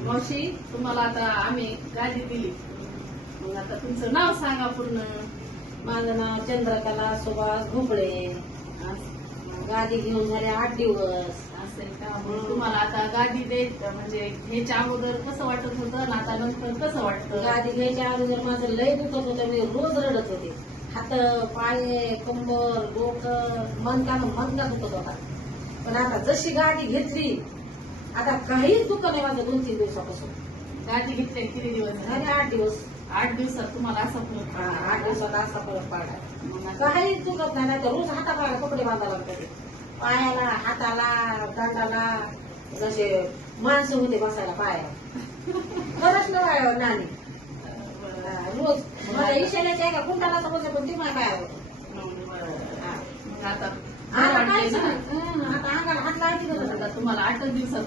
मावशी तुम्हाला आता आम्ही गादी दिली, मग आता तुमचं नाव सांगा पूर्ण. माझं नाव चंद्रकला सुभाष भोपळे. गादी घेऊन झाले 8 दिवस. असेल का? मग तुम्हाला आता गादी द्यायचं म्हणजे ह्याच्या अगोदर कसं वाटत होतं आणि आता नंतर कसं वाटतं? गादी घ्यायच्या अगोदर माझं लय दुखत होतं, मी रोज रडत होते. हात, पाय, कंबर, डोकं, मनका दुखत होता. पण आता जशी गादी घेतली आता काहीच दुखत नाही माझं 2-3 दिवसापासून. गादी घेतले किती दिवस झाले? झाले 8 दिवस. 8 दिवसात तुम्हाला असा फरक पडला? 8 दिवसात असा फरक पडला. मग आता काहीच दुखत नाही. तर रोज हातापायाला कपडे बांधायला लागतात, पायाला, हाताला, दांडाला. जसे माणसं होते बसायला पायाला. खरंच ना नानी, रोज मला ईशान्याच्या एका कुंडाला समज पण ती माझ्या पायावर. मग आता आता वाटतंय काहीच ना? नाही. आता अंगाला हात लावायची गरज नाही. आता तुम्हाला 8 दिवसात